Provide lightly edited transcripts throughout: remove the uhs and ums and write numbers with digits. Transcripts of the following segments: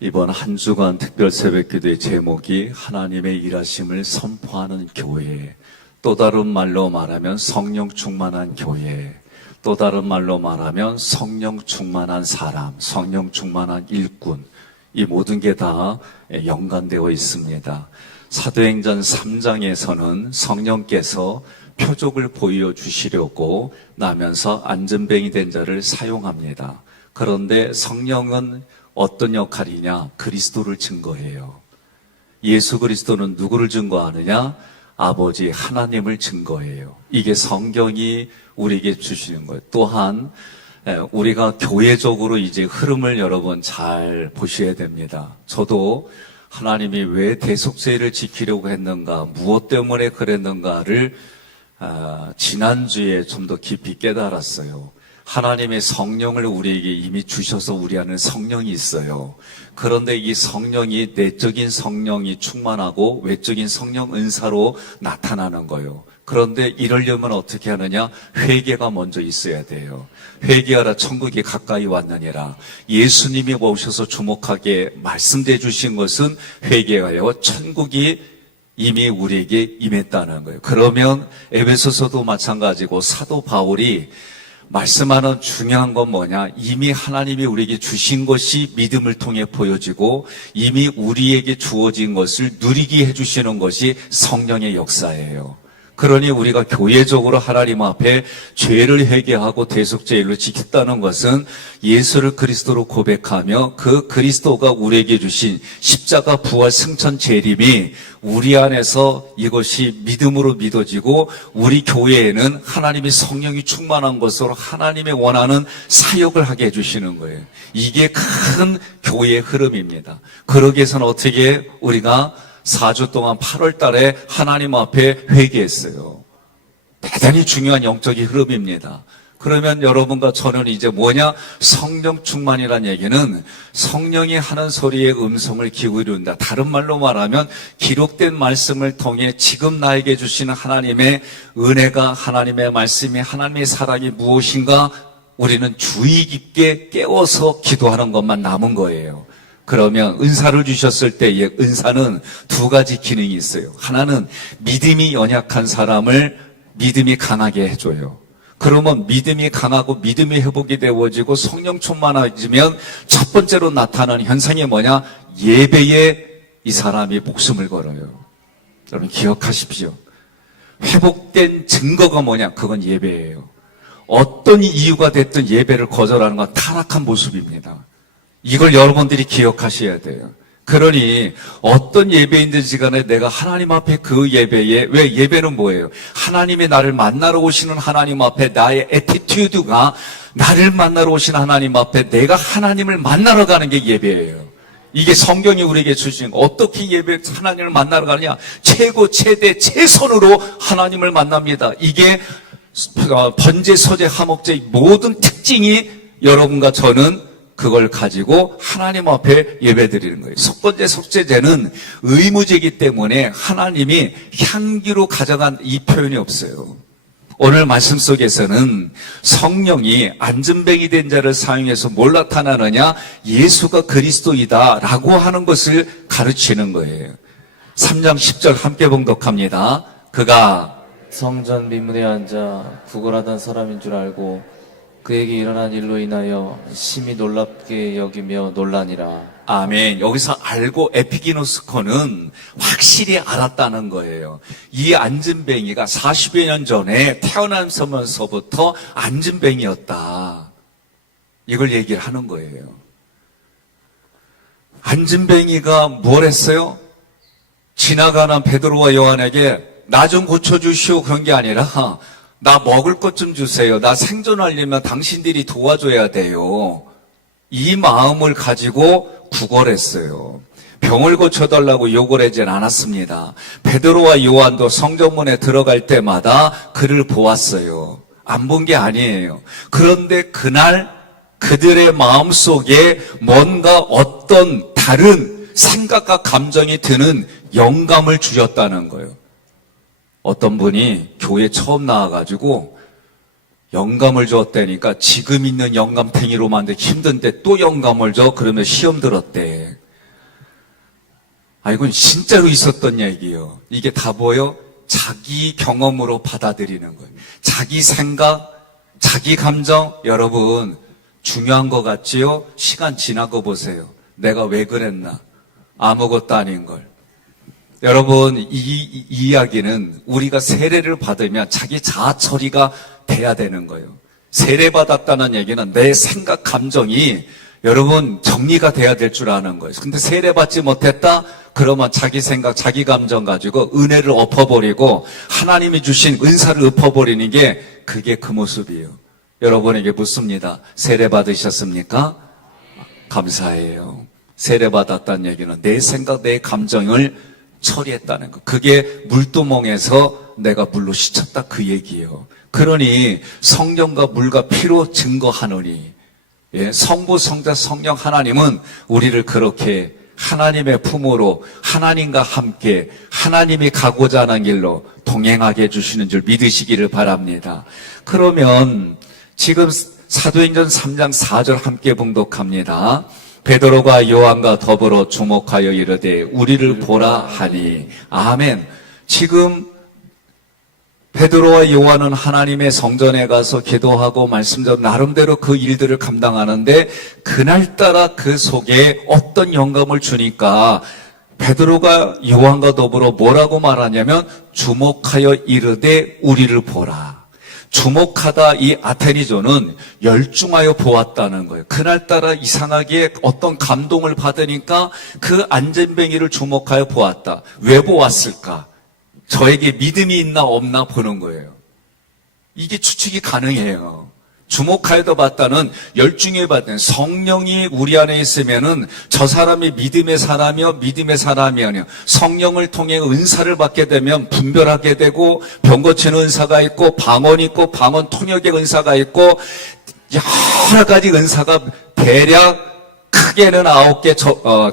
이번 한 주간 특별 새벽기도의 제목이 하나님의 일하심을 선포하는 교회, 또 다른 말로 말하면 성령 충만한 교회, 또 다른 말로 말하면 성령 충만한 사람, 성령 충만한 일꾼, 이 모든 게 다 연관되어 있습니다. 사도행전 3장에서는 성령께서 표적을 보여주시려고 나면서 안전뱅이 된 자를 사용합니다. 그런데 성령은 어떤 역할이냐? 그리스도를 증거해요. 예수 그리스도는 누구를 증거하느냐? 아버지 하나님을 증거해요. 이게 성경이 우리에게 주시는 거예요. 또한 우리가 교회적으로 이제 흐름을 여러분 잘 보셔야 됩니다. 저도 하나님이 왜 대속죄를 지키려고 했는가, 무엇 때문에 그랬는가를 지난주에 좀 더 깊이 깨달았어요. 하나님의 성령을 우리에게 이미 주셔서 우리 안에 성령이 있어요. 그런데 이 성령이 내적인 성령이 충만하고 외적인 성령 은사로 나타나는 거예요. 그런데 이러려면 어떻게 하느냐? 회개가 먼저 있어야 돼요. 회개하라 천국이 가까이 왔느니라. 예수님이 오셔서 주목하게 말씀해 주신 것은 회개하여 천국이 이미 우리에게 임했다는 거예요. 그러면 에베소서도 마찬가지고 사도 바울이 말씀하는 중요한 건 뭐냐? 이미 하나님이 우리에게 주신 것이 믿음을 통해 보여지고 이미 우리에게 주어진 것을 누리게 해주시는 것이 성령의 역사예요. 그러니 우리가 교회적으로 하나님 앞에 죄를 회개하고 대속죄를 지켰다는 것은 예수를 그리스도로 고백하며 그 그리스도가 우리에게 주신 십자가 부활 승천 재림이 우리 안에서 이것이 믿음으로 믿어지고 우리 교회에는 하나님의 성령이 충만한 것으로 하나님의 원하는 사역을 하게 해주시는 거예요. 이게 큰 교회의 흐름입니다. 그러기 위해서는 어떻게 우리가 4주 동안 8월 달에 하나님 앞에 회개했어요. 대단히 중요한 영적인 흐름입니다. 그러면 여러분과 저는 이제 뭐냐? 성령 충만이라는 얘기는 성령이 하는 소리의 음성을 기울인다. 다른 말로 말하면 기록된 말씀을 통해 지금 나에게 주시는 하나님의 은혜가, 하나님의 말씀이, 하나님의 사랑이 무엇인가 우리는 주의 깊게 깨워서 기도하는 것만 남은 거예요. 그러면 은사를 주셨을 때의 은사는 두 가지 기능이 있어요. 하나는 믿음이 연약한 사람을 믿음이 강하게 해줘요. 그러면 믿음이 강하고 믿음이 회복이 되어지고 성령 충만해지면 첫 번째로 나타나는 현상이 뭐냐? 예배에 이 사람이 목숨을 걸어요. 여러분 기억하십시오. 회복된 증거가 뭐냐? 그건 예배예요. 어떤 이유가 됐든 예배를 거절하는 건 타락한 모습입니다. 이걸 여러분들이 기억하셔야 돼요. 그러니 어떤 예배인든지 간에 내가 하나님 앞에 그 예배에, 왜 예배는 뭐예요? 하나님이 나를 만나러 오시는 하나님 앞에 나의 애티튜드가 나를 만나러 오시는 하나님 앞에 내가 하나님을 만나러 가는 게 예배예요. 이게 성경이 우리에게 주신 어떻게 예배 하나님을 만나러 가느냐? 최고 최대 최선으로 하나님을 만납니다. 이게 번제 서제 화목제의 모든 특징이 여러분과 저는 그걸 가지고 하나님 앞에 예배드리는 거예요. 첫 번째 속죄제는 의무제이기 때문에 하나님이 향기로 가져간 이 표현이 없어요. 오늘 말씀 속에서는 성령이 안전뱅이 된 자를 사용해서 뭘 나타나느냐? 예수가 그리스도이다 라고 하는 것을 가르치는 거예요. 3장 10절 함께 봉독합니다. 그가 성전 민문에 앉아 구걸하던 사람인 줄 알고 그에게 일어난 일로 인하여 심히 놀랍게 여기며 놀라니라. 아멘. 여기서 알고 에피기노스코는 확실히 알았다는 거예요. 이 안전뱅이가 40여 년 전에 태어나면서부터 안전뱅이였다. 이걸 얘기를 하는 거예요. 안전뱅이가 뭘 했어요? 지나가는 베드로와 요한에게 나 좀 고쳐주시오 그런 게 아니라 나 먹을 것 좀 주세요. 나 생존하려면 당신들이 도와줘야 돼요. 이 마음을 가지고 구걸했어요. 병을 고쳐달라고 요구를 하진 않았습니다. 베드로와 요한도 성전문에 들어갈 때마다 그를 보았어요. 안 본 게 아니에요. 그런데 그날 그들의 마음속에 뭔가 어떤 다른 생각과 감정이 드는 영감을 주셨다는 거예요. 어떤 분이 교회 처음 나와가지고 영감을 줬다니까 지금 있는 영감탱이로 만들기 힘든데 또 영감을 줘? 그러면 시험 들었대. 이건 진짜로 있었던 얘기예요. 이게 다 뭐예요? 자기 경험으로 받아들이는 거예요. 자기 생각, 자기 감정, 여러분 중요한 것 같지요? 시간 지나고 보세요. 내가 왜 그랬나? 아무것도 아닌 걸. 여러분 이 이야기는 우리가 세례를 받으면 자기 자아 처리가 돼야 되는 거예요. 세례받았다는 얘기는 내 생각, 감정이 여러분 정리가 돼야 될 줄 아는 거예요. 근데 세례받지 못했다? 그러면 자기 생각, 자기 감정 가지고 은혜를 엎어버리고 하나님이 주신 은사를 엎어버리는 게 그게 그 모습이에요. 여러분에게 묻습니다. 세례받으셨습니까? 감사해요. 세례받았다는 얘기는 내 생각, 내 감정을 처리했다는 거. 그게 물두멍에서 내가 물로 씻었다 그 얘기예요. 그러니 성령과 물과 피로 증거하노니, 성부, 성자, 성령 하나님은 우리를 그렇게 하나님의 품으로 하나님과 함께 하나님이 가고자 하는 길로 동행하게 해주시는 줄 믿으시기를 바랍니다. 그러면 지금 사도행전 3장 4절 함께 봉독합니다. 베드로가 요한과 더불어 주목하여 이르되 우리를 보라 하니. 아멘. 지금 베드로와 요한은 하나님의 성전에 가서 기도하고 말씀 전하고 나름대로 그 일들을 감당하는데 그날따라 그 속에 어떤 영감을 주니까 베드로가 요한과 더불어 뭐라고 말하냐면 주목하여 이르되 우리를 보라. 주목하다, 이 아테니조는 열중하여 보았다는 거예요. 그날따라 이상하게 어떤 감동을 받으니까 그 안전뱅이를 주목하여 보았다. 왜 보았을까? 저에게 믿음이 있나 없나 보는 거예요. 이게 추측이 가능해요. 주목하여도 봤다는, 열중해 봤다는, 성령이 우리 안에 있으면은 저 사람이 믿음의 사람이요, 믿음의 사람이 아니요. 성령을 통해 은사를 받게 되면 분별하게 되고, 병 고치는 은사가 있고, 방언이 있고, 방언 통역의 은사가 있고, 여러 가지 은사가 대략 크게는 9개,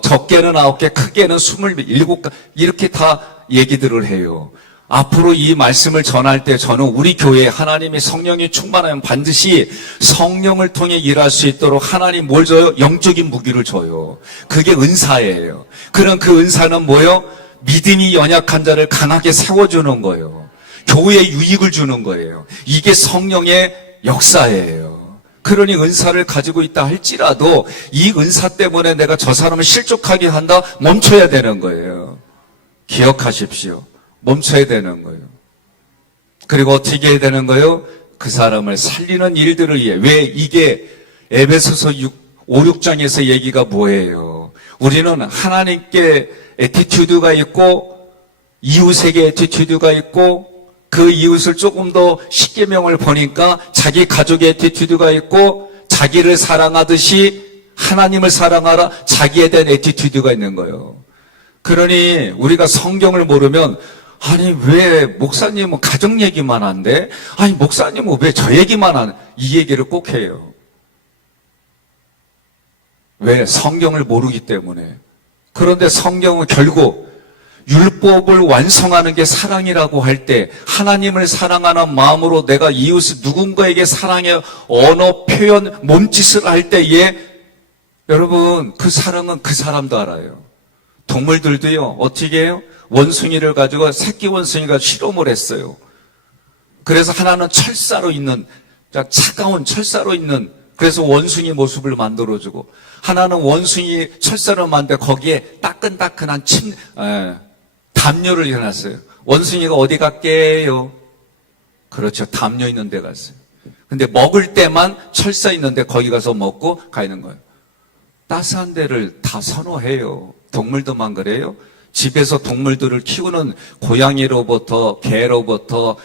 적게는 9개, 크게는 27개, 이렇게 다 얘기들을 해요. 앞으로 이 말씀을 전할 때 저는 우리 교회에 하나님의 성령이 충만하면 반드시 성령을 통해 일할 수 있도록 하나님 뭘 줘요? 영적인 무기를 줘요. 그게 은사예요. 그런 그 은사는 뭐예요? 믿음이 연약한 자를 강하게 세워주는 거예요. 교회에 유익을 주는 거예요. 이게 성령의 역사예요. 그러니 은사를 가지고 있다 할지라도 이 은사 때문에 내가 저 사람을 실족하게 한다? 멈춰야 되는 거예요. 기억하십시오. 멈춰야 되는 거예요. 그리고 어떻게 해야 되는 거예요? 그 사람을 살리는 일들을 위해. 왜 이게 에베소서 5, 6장에서 얘기가 뭐예요? 우리는 하나님께 애티튜드가 있고 이웃에게 애티튜드가 있고 그 이웃을 조금 더 십계명을 보니까 자기 가족의 애티튜드가 있고 자기를 사랑하듯이 하나님을 사랑하라, 자기에 대한 애티튜드가 있는 거예요. 그러니 우리가 성경을 모르면 아니 왜 목사님은 가정 얘기만 한대? 아니 목사님은 왜 저 얘기만 하는? 이 얘기를 꼭 해요. 왜? 성경을 모르기 때문에. 그런데 성경은 결국 율법을 완성하는 게 사랑이라고 할 때 하나님을 사랑하는 마음으로 내가 이웃을 누군가에게 사랑의 언어, 표현, 몸짓을 할 때에 여러분 그 사랑은 그 사람도 알아요. 동물들도요, 어떻게 해요? 원숭이를 가지고 새끼 원숭이가 실험을 했어요. 그래서 하나는 철사로 있는, 차가운 철사로 있는, 그래서 원숭이 모습을 만들어주고, 하나는 원숭이 철사로 만들 거기에 따끈따끈한 담요를 해놨어요. 원숭이가 어디 갈게요? 그렇죠. 담요 있는 데 갔어요. 근데 먹을 때만 철사 있는데 거기 가서 먹고 가는 거예요. 따스한 데를 다 선호해요. 동물도만 그래요. 집에서 동물들을 키우는 고양이로부터 개로부터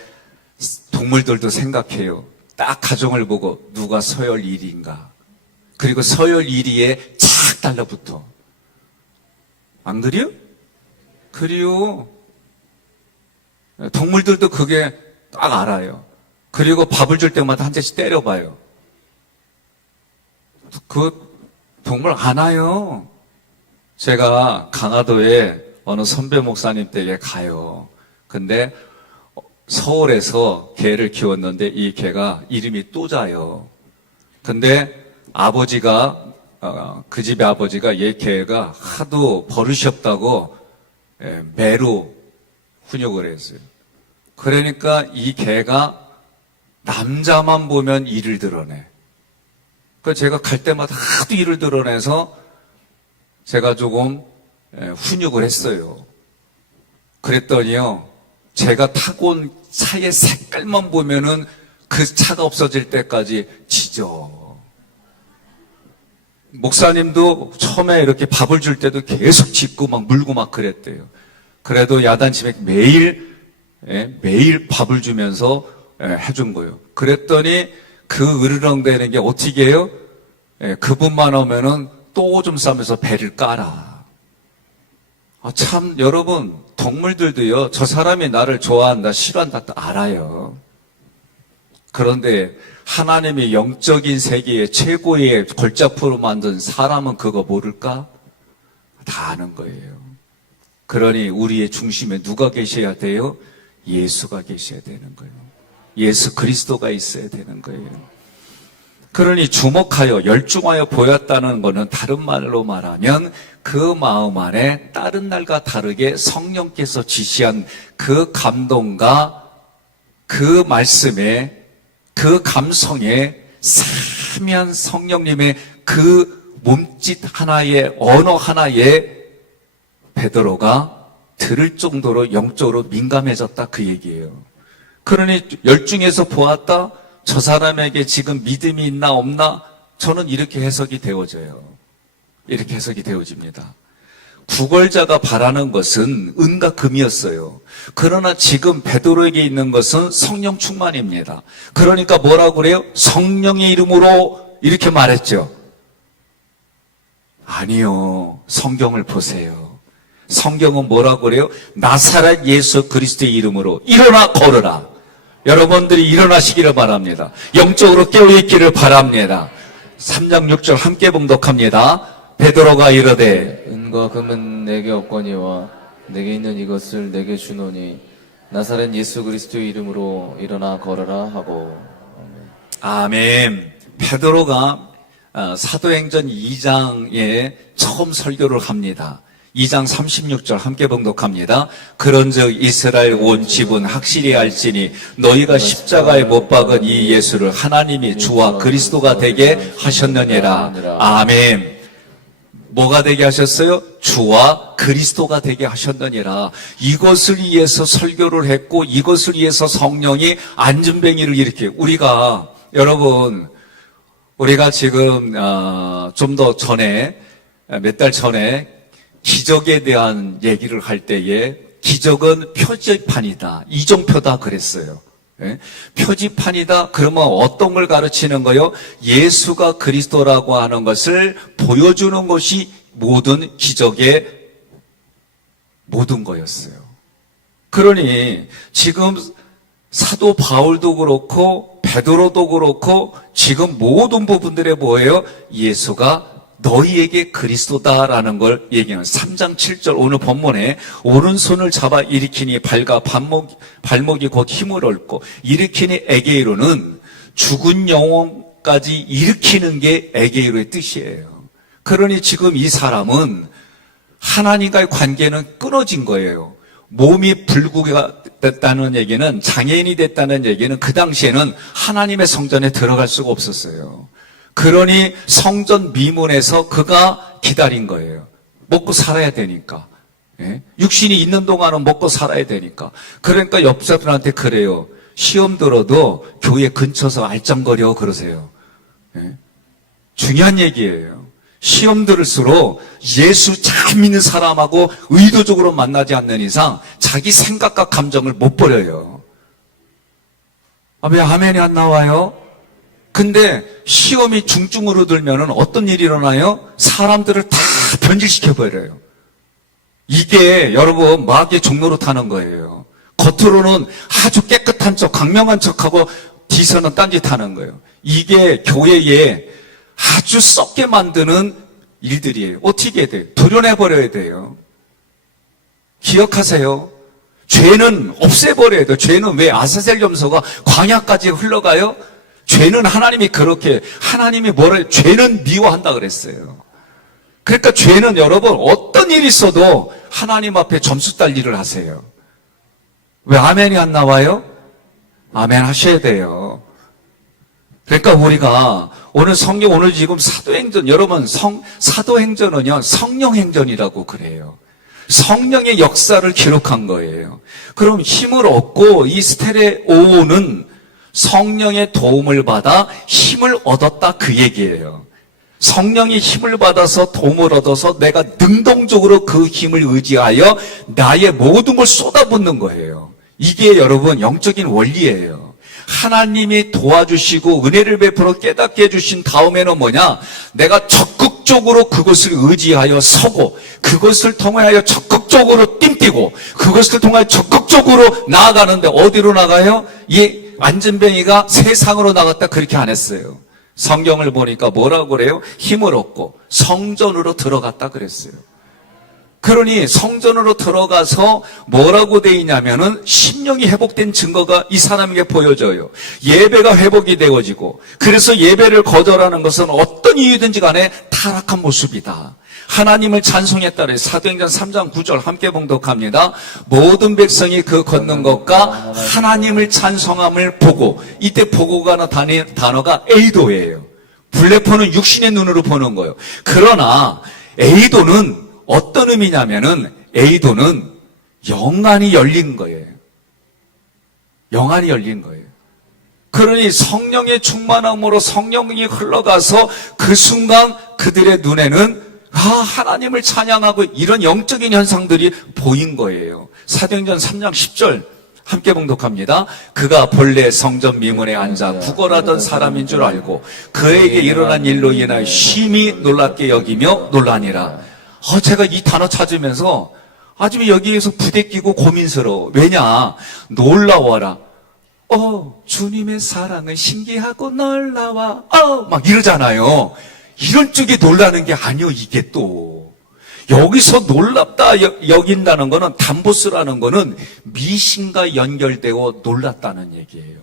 동물들도 생각해요. 딱 가정을 보고 누가 서열 1위인가. 그리고 서열 1위에 착 달라붙어. 안 그래요? 그래요. 동물들도 그게 딱 알아요. 그리고 밥을 줄 때마다 한 대씩 때려봐요. 그 동물 안 와요. 제가 강화도에 어느 선배 목사님 댁에 가요. 근데 서울에서 개를 키웠는데 이 개가 이름이 또자요. 근데 아버지가 그 집의 아버지가 얘 개가 하도 버릇이 없다고 매로 훈육을 했어요. 그러니까 이 개가 남자만 보면 이를 드러내. 그 제가 갈 때마다 하도 이를 드러내서 제가 조금 훈육을 했어요. 그랬더니요, 제가 타고 온 차의 색깔만 보면은 그 차가 없어질 때까지 짖어. 목사님도 처음에 이렇게 밥을 줄 때도 계속 짖고 막 물고 막 그랬대요. 그래도 야단침에 매일 밥을 주면서 해준 거예요. 그랬더니 그 으르렁대는 게 어떻게 해요? 그분만 오면은 또 오줌 싸면서 배를 깔아. 참, 여러분, 동물들도요, 저 사람이 나를 좋아한다, 싫어한다, 알아요. 그런데 하나님이 영적인 세계의 최고의 걸작포로 만든 사람은 그거 모를까? 다 아는 거예요. 그러니 우리의 중심에 누가 계셔야 돼요? 예수가 계셔야 되는 거예요. 예수 그리스도가 있어야 되는 거예요. 그러니 주목하여 열중하여 보였다는 것은 다른 말로 말하면 그 마음 안에 다른 날과 다르게 성령께서 지시한 그 감동과 그 말씀에 그 감성에 사미한 성령님의 그 몸짓 하나에 언어 하나에 베드로가 들을 정도로 영적으로 민감해졌다 그 얘기예요. 그러니 열중해서 보았다. 저 사람에게 지금 믿음이 있나 없나? 저는 이렇게 해석이 되어져요. 이렇게 해석이 되어집니다. 구걸자가 바라는 것은 은과 금이었어요. 그러나 지금 베드로에게 있는 것은 성령 충만입니다. 그러니까 뭐라고 그래요? 성령의 이름으로 이렇게 말했죠. 아니요. 성경을 보세요. 성경은 뭐라고 그래요? 나사렛 예수 그리스도의 이름으로 일어나 걸으라. 여러분들이 일어나시기를 바랍니다. 영적으로 깨어있기를 바랍니다. 3장 6절 함께 봉독합니다. 베드로가 이르되 은과 금은 내게 없거니와 내게 있는 이것을 내게 주노니 나사렛 예수 그리스도의 이름으로 일어나 걸어라 하고. 아멘. 베드로가 사도행전 2장에 처음 설교를 합니다. 2장 36절 함께 봉독합니다. 그런즉 이스라엘 온 집은 확실히 알지니 너희가 십자가에 못 박은 이 예수를 하나님이 주와 그리스도가 되게 하셨느니라. 아멘. 뭐가 되게 하셨어요? 주와 그리스도가 되게 하셨느니라. 이것을 위해서 설교를 했고 이것을 위해서 성령이 안전뱅이를 일으켜요. 우리가 지금 좀 더 전에 몇 달 전에 기적에 대한 얘기를 할 때에 기적은 표지판이다. 이종표다 그랬어요. 표지판이다. 그러면 어떤 걸 가르치는 거요? 예수가 그리스도라고 하는 것을 보여주는 것이 모든 기적의 모든 거였어요. 그러니 지금 사도 바울도 그렇고 베드로도 그렇고 지금 모든 부분들에 뭐예요? 예수가 너희에게 그리스도다라는 걸 얘기하는 3장 7절 오늘 본문에 오른손을 잡아 일으키니 발목이 곧 힘을 얻고 일으키니 에게이로는 죽은 영혼까지 일으키는 게 에게이로의 뜻이에요. 그러니 지금 이 사람은 하나님과의 관계는 끊어진 거예요. 몸이 불구가 됐다는 얘기는 장애인이 됐다는 얘기는 그 당시에는 하나님의 성전에 들어갈 수가 없었어요. 그러니 성전 미문에서 그가 기다린 거예요. 먹고 살아야 되니까. 육신이 있는 동안은 먹고 살아야 되니까. 그러니까 옆 사람한테 그래요. 시험 들어도 교회 근처서 알짱거려 그러세요. 중요한 얘기예요. 시험 들을수록 예수 잘 믿는 사람하고 의도적으로 만나지 않는 이상 자기 생각과 감정을 못 버려요. 왜 아멘이 안 나와요? 근데 시험이 중증으로 들면은 어떤 일이 일어나요? 사람들을 다 변질시켜버려요. 이게 여러분 마귀의 종로로 타는 거예요. 겉으로는 아주 깨끗한 척, 강명한 척하고 뒤서는 딴짓하는 거예요. 이게 교회에 아주 썩게 만드는 일들이에요. 어떻게 해야 돼요? 도려내버려야 돼요. 기억하세요. 죄는 없애버려야 돼요. 죄는 왜 아사셀 염소가 광야까지 흘러가요? 죄는 하나님이 죄는 미워한다 그랬어요. 그러니까 죄는 여러분 어떤 어떤 일이 있어도 하나님 앞에 점수 딸 일을 하세요. 왜 아멘이 안 나와요? 아멘 하셔야 돼요. 그러니까 우리가 오늘 성경, 오늘 지금 사도행전, 여러분 사도행전은요 성령행전이라고 그래요. 성령의 역사를 기록한 거예요. 그럼 힘을 얻고 이 스테레오는 성령의 도움을 받아 힘을 얻었다 그 얘기예요. 성령이 힘을 받아서 도움을 얻어서 내가 능동적으로 그 힘을 의지하여 나의 모든 걸 쏟아붓는 거예요. 이게 여러분 영적인 원리예요. 하나님이 도와주시고 은혜를 베풀어 깨닫게 해주신 다음에는 뭐냐? 내가 적극적으로 그것을 의지하여 서고 그것을 통하여 적극적으로 띵뛰고 그것을 통하여 적극적으로 나아가는데 어디로 나가요? 이 안진뱅이가 세상으로 나갔다 그렇게 안 했어요. 성경을 보니까 뭐라고 그래요? 힘을 얻고 성전으로 들어갔다 그랬어요. 그러니 성전으로 들어가서 뭐라고 돼 있냐면은 심령이 회복된 증거가 이 사람에게 보여져요. 예배가 회복이 되어지고 그래서 예배를 거절하는 것은 어떤 이유든지 간에 타락한 모습이다. 하나님을 찬송했다. 사도행전 3장 9절 함께 봉독합니다. 모든 백성이 그 걷는 것과 하나님을 찬송함을 보고, 이때 보고가 하는 단어가 에이도예요. 블레포는 육신의 눈으로 보는 거예요. 그러나 에이도는 어떤 의미냐면은 에이도는 영안이 열린 거예요. 영안이 열린 거예요. 그러니 성령의 충만함으로 성령이 흘러가서 그 순간 그들의 눈에는 하나님을 찬양하고 이런 영적인 현상들이 보인 거예요. 사도행전 3장 10절 함께 봉독합니다. 그가 본래 성전 미문에 앉아 구걸하던 사람인 줄 알고 그에게 일어난 일로 인하여 심히 놀랍게 여기며 놀라니라. 제가 이 단어 찾으면서 아주 여기에서 부대끼고 고민스러워. 왜냐? 놀라워라. 주님의 사랑은 신기하고 놀라워. 막 이러잖아요. 이런 쪽에 놀라는 게 아니요, 이게 또. 여기서 놀랍다 여긴다는 거는, 담보스라는 거는 미신과 연결되고 놀랐다는 얘기예요.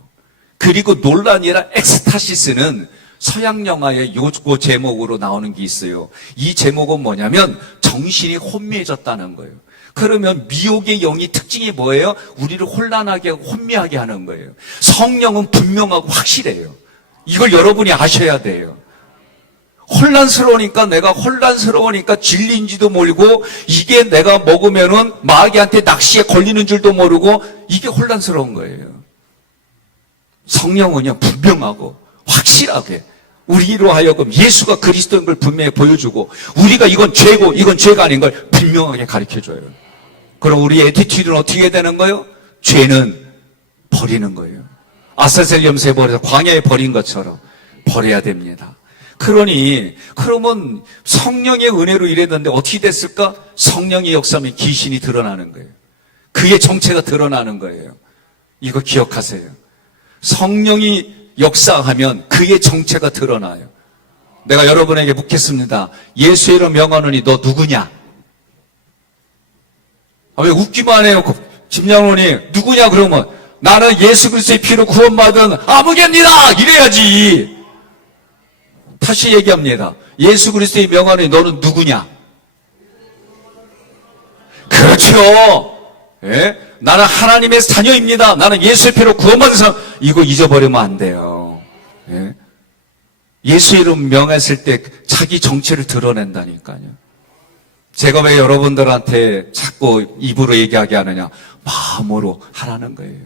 그리고 논란이라 엑스타시스는 서양 영화의 요거 제목으로 나오는 게 있어요. 이 제목은 뭐냐면 정신이 혼미해졌다는 거예요. 그러면 미혹의 영이 특징이 뭐예요? 우리를 혼란하게 혼미하게 하는 거예요. 성령은 분명하고 확실해요. 이걸 여러분이 아셔야 돼요. 내가 혼란스러우니까 진리인지도 모르고 이게 내가 먹으면은 마귀한테 낚시에 걸리는 줄도 모르고 이게 혼란스러운 거예요. 성령은요 분명하고 확실하게 우리로 하여금 예수가 그리스도인 걸 분명히 보여주고 우리가 이건 죄고 이건 죄가 아닌 걸 분명하게 가르쳐줘요. 그럼 우리의 애티튜드는 어떻게 되는 거예요? 죄는 버리는 거예요. 아사셀 염소에 버려서 광야에 버린 것처럼 버려야 됩니다. 그러면 성령의 은혜로 일했는데 어떻게 됐을까? 성령의 역사면 귀신이 드러나는 거예요. 그의 정체가 드러나는 거예요. 이거 기억하세요. 성령이 역사하면 그의 정체가 드러나요. 내가 여러분에게 묻겠습니다. 예수의 이름 명하노니 너 누구냐? 왜 웃기만 해요? 집양원이 누구냐 그러면 나는 예수 그리스도의 피로 구원받은 아무개입니다. 이래야지. 다시 얘기합니다. 예수 그리스도의 명하노니 너는 누구냐? 그렇죠. 예? 나는 하나님의 자녀입니다. 나는 예수의 피로 구원받은 사람. 이거 잊어버리면 안 돼요. 예? 예수 이름 명했을 때 자기 정체를 드러낸다니까요. 제가 왜 여러분들한테 자꾸 입으로 얘기하게 하느냐? 마음으로 하라는 거예요.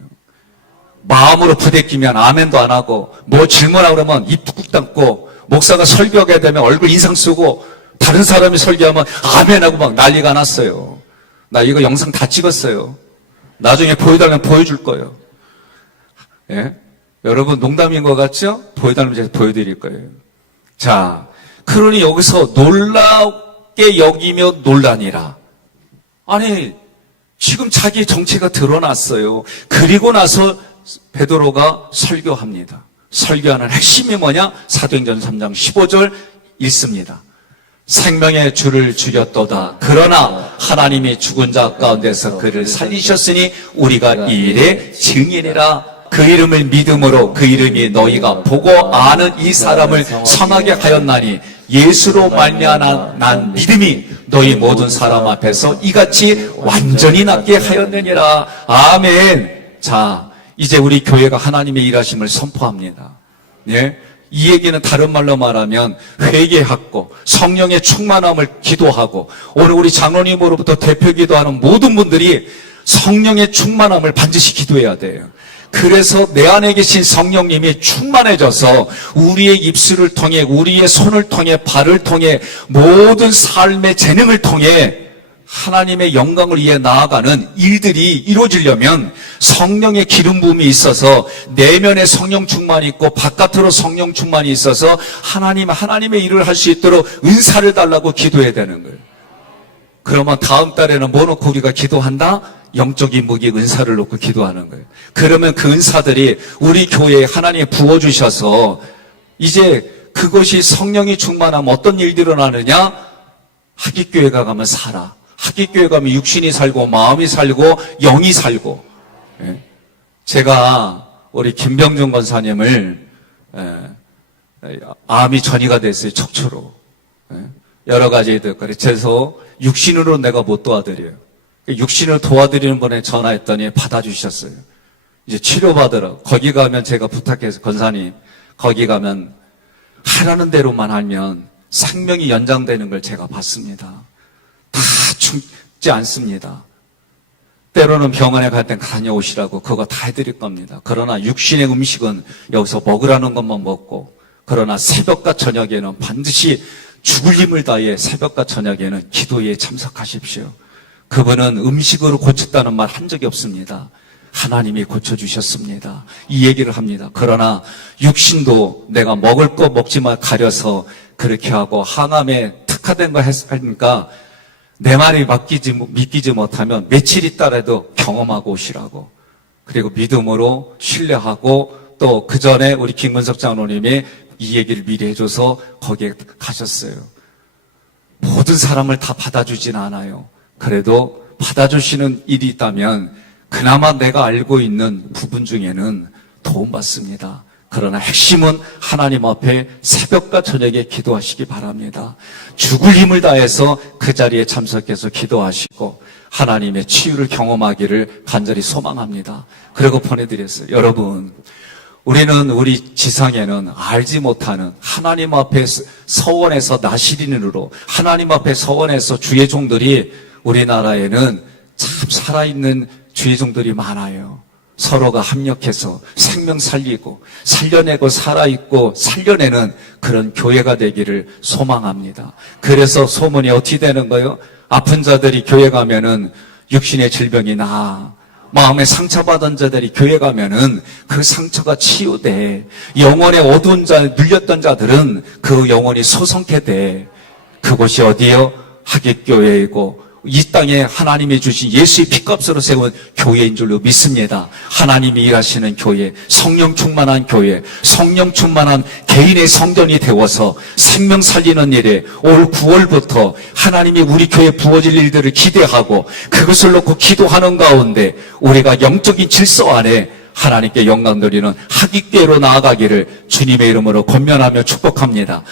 마음으로 부대끼면 아멘도 안 하고 뭐 질문하고 그러면 입 꾹 닫고 목사가 설교하게 되면 얼굴 인상 쓰고 다른 사람이 설교하면 아멘하고 막 난리가 났어요. 나 이거 영상 다 찍었어요. 나중에 보여달라면 보여줄 거예요. 예? 여러분 농담인 것 같죠? 보여달라면 제가 보여드릴 거예요. 자, 그러니 여기서 놀랍게 여기며 놀라니라. 아니, 지금 자기의 정체가 드러났어요. 그리고 나서 베드로가 설교합니다. 설교하는 핵심이 뭐냐? 사도행전 3장 15절 읽습니다. 생명의 주를 죽였도다. 그러나 하나님이 죽은 자 가운데서 그를 살리셨으니 우리가 이 일의 증인이라. 그 이름을 믿음으로 그 이름이 너희가 보고 아는 이 사람을 선하게 하였나니 예수로 말미암아 난 믿음이 너희 모든 사람 앞에서 이같이 완전히 낫게 하였느니라. 아멘. 자, 이제 우리 교회가 하나님의 일하심을 선포합니다. 예? 이 얘기는 다른 말로 말하면 회개하고 성령의 충만함을 기도하고, 오늘 우리 장로님으로부터 대표 기도하는 모든 분들이 성령의 충만함을 반드시 기도해야 돼요. 그래서 내 안에 계신 성령님이 충만해져서 우리의 입술을 통해, 우리의 손을 통해, 발을 통해, 모든 삶의 재능을 통해 하나님의 영광을 위해 나아가는 일들이 이루어지려면 성령의 기름 부음이 있어서 내면에 성령 충만이 있고 바깥으로 성령 충만이 있어서 하나님의 일을 할 수 있도록 은사를 달라고 기도해야 되는 거예요. 그러면 다음 달에는 뭐 놓고 우리가 기도한다? 영적인 무기 은사를 놓고 기도하는 거예요. 그러면 그 은사들이 우리 교회에 하나님이 부어주셔서 이제 그것이 성령이 충만하면 어떤 일들이 일어나느냐? 하깃교회가 가면 살아. 하깃교회 가면 육신이 살고 마음이 살고 영이 살고. 예. 제가 우리 김병준 권사님을 암이 전이가 됐어요. 척추로. 예. 여러 가지 일들. 그래서 육신으로 내가 못 도와드려요. 육신을 도와드리는 분에 전화했더니 받아주셨어요. 이제 치료받으러. 거기 가면 제가 부탁해서, 권사님, 거기 가면 하라는 대로만 하면 생명이 연장되는 걸 제가 봤습니다. 다 죽지 않습니다. 때로는 병원에 갈 땐 다녀오시라고 그거 다 해드릴 겁니다. 그러나 육신의 음식은 여기서 먹으라는 것만 먹고, 그러나 새벽과 저녁에는 반드시 죽을 힘을 다해 새벽과 저녁에는 기도에 참석하십시오. 그분은 음식으로 고쳤다는 말 한 적이 없습니다. 하나님이 고쳐주셨습니다. 이 얘기를 합니다. 그러나 육신도 내가 먹을 거 먹지만 가려서 그렇게 하고 항암에 특화된 거 하니까 내 말이 믿기지 못하면 며칠 있다라도 경험하고 오시라고. 그리고 믿음으로 신뢰하고, 또 그 전에 우리 김근석 장로님이 이 얘기를 미리 해줘서 거기에 가셨어요. 모든 사람을 다 받아주진 않아요. 그래도 받아주시는 일이 있다면 그나마 내가 알고 있는 부분 중에는 도움받습니다. 그러나 핵심은 하나님 앞에 새벽과 저녁에 기도하시기 바랍니다. 죽을 힘을 다해서 그 자리에 참석해서 기도하시고 하나님의 치유를 경험하기를 간절히 소망합니다. 그리고 보내드렸어요. 여러분, 우리는 우리 지상에는 알지 못하는 하나님 앞에 서원에서 나시린으로, 하나님 앞에 서원에서 주의 종들이, 우리나라에는 참 살아있는 주의 종들이 많아요. 서로가 협력해서 생명 살리고 살려내고 살아있고 살려내는 그런 교회가 되기를 소망합니다. 그래서 소문이 어떻게 되는 거예요? 아픈 자들이 교회 가면은 육신의 질병이 나아. 마음에 상처받은 자들이 교회 가면은 그 상처가 치유돼. 영혼의 어두운 자, 눌렸던 자들은 그 영혼이 소성케 돼. 그곳이 어디요? 하깃교회이고 이 땅에 하나님이 주신 예수의 피값으로 세운 교회인 줄로 믿습니다. 하나님이 일하시는 교회, 성령 충만한 교회, 성령 충만한 개인의 성전이 되어서 생명 살리는 일에 올 9월부터 하나님이 우리 교회에 부어질 일들을 기대하고 그것을 놓고 기도하는 가운데 우리가 영적인 질서 안에 하나님께 영광 드리는 하깃교회로 나아가기를 주님의 이름으로 권면하며 축복합니다.